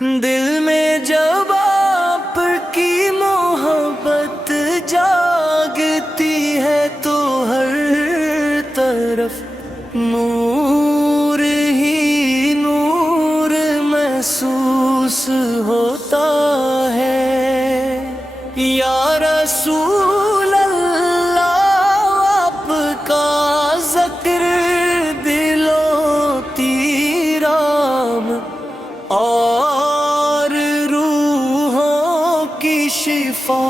دل میں جب آپ کی محبت جاگتی ہے تو ہر طرف نور ہی نور محسوس ہوتا ہے۔ یا رسول اللہ، آپ کا ذکر دلوں تیرام اور روحوں کی شفا،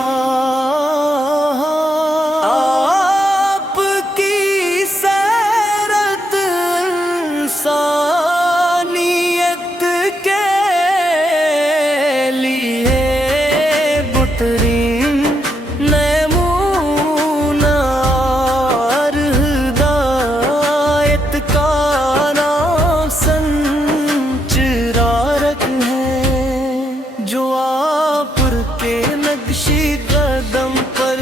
آپ کی سیرت انسانیت کے لیے بہترین نمونہ اور ہدایت کا نام سنچرارک ہے، جو آپ کے نقشی قدم پر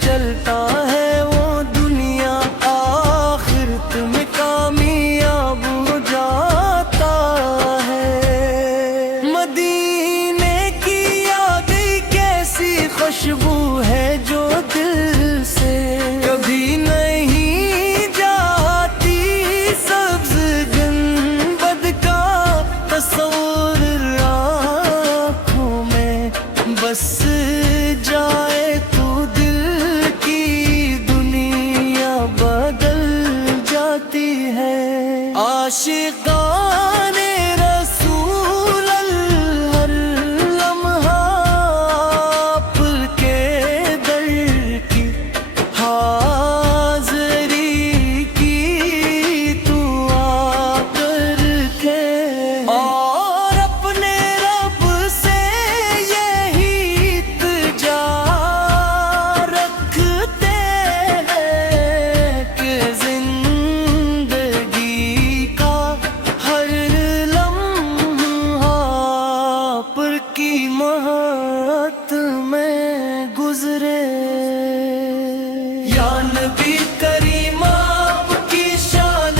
چلتا ہے وہ دنیا آخرت میں کامیاب ہو جاتا ہے۔ مدینے کی یاد کیسی خوشبو ہے جو دل سے کبھی نہیں جاتی، سبز گنبد کا تصور آنکھوں میں بس جائے تو دل کی دنیا بدل جاتی ہے۔ عاشقان رسول اللہ ہر لمحہ آپ کے در کی حاضری کی دعا کر کے اور اپنے رب سے یہی التجا رکھتے ہیں کہ زندگی کا ہر لمحہ آپ کی محبت میں گزرے۔ یا نبی کریم، آپ کی شان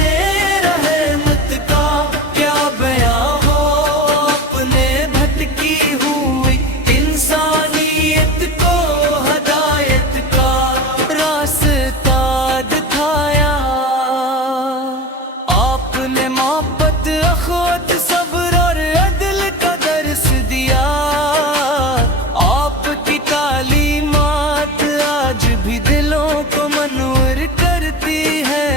رحمت کا کیا بیان ہو، اپنے بھٹکی ہوئی انسانیت کو ہدایت کا راستہ دکھایا۔ آپ نے محبت، اخوت، صبر اور عدل کا درس دیا۔ آپ کی تعلیمات آج بھی دلوں کو منور کرتی ہے۔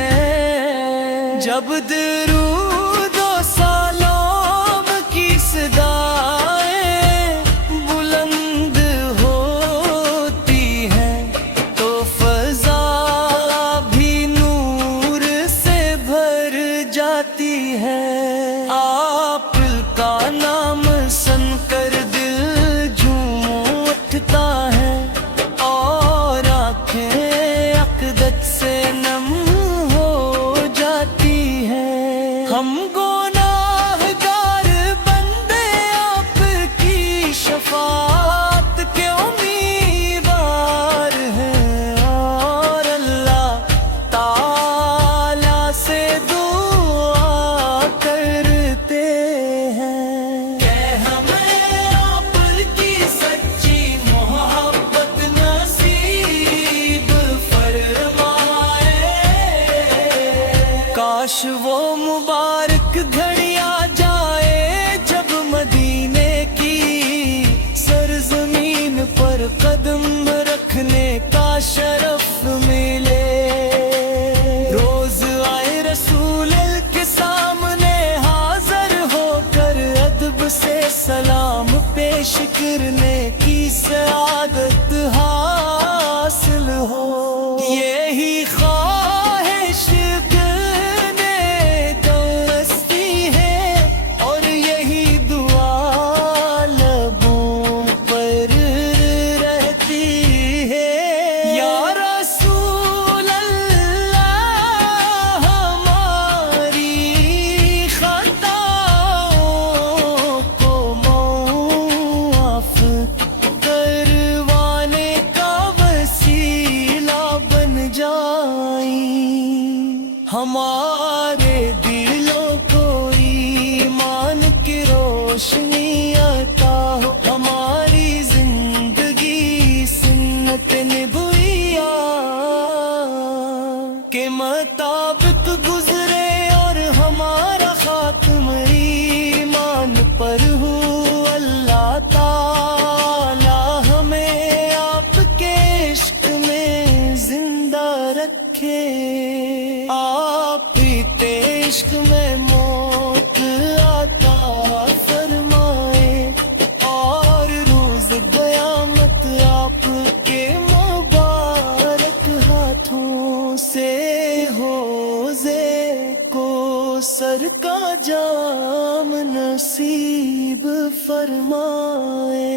جب درود و سلام کی صدائیں بلند ہوتی ہیں تو فضا بھی نور سے بھر جاتی ہے۔ آپ کا نام سن کر دل جھوم اٹھتا ہے اور آنکھیں عقدت سے نم ہو جاتی ہیں۔ ہم گناہگار بندے آپ کی شفاعت کے امیدوار ہیں اور اللہ تعالی سے دعا کرتے ہیں کہ ہمیں آپ کی سچی محبت نصیب فرمائے۔ کاش وہ مبارک گھڑی آ جائے جب مدینے کی سرزمین پر قدم رکھنے کا شرف ملے۔ روز آئے رسول کے سامنے حاضر ہو کر ادب سے سلام پیش کرنے کی سعادت حاصل ہو۔ یہی خواہش کرنے دوستی ہے اور یہی دعا لبوں پر رہتی ہے۔ یا رسول اللہ، ہماری خطاؤں کو معاف کروانے عشق میں موت عطا فرمائے اور روز قیامت آپ کے مبارک ہاتھوں سے حوضے کو سر کا جام نصیب فرمائے.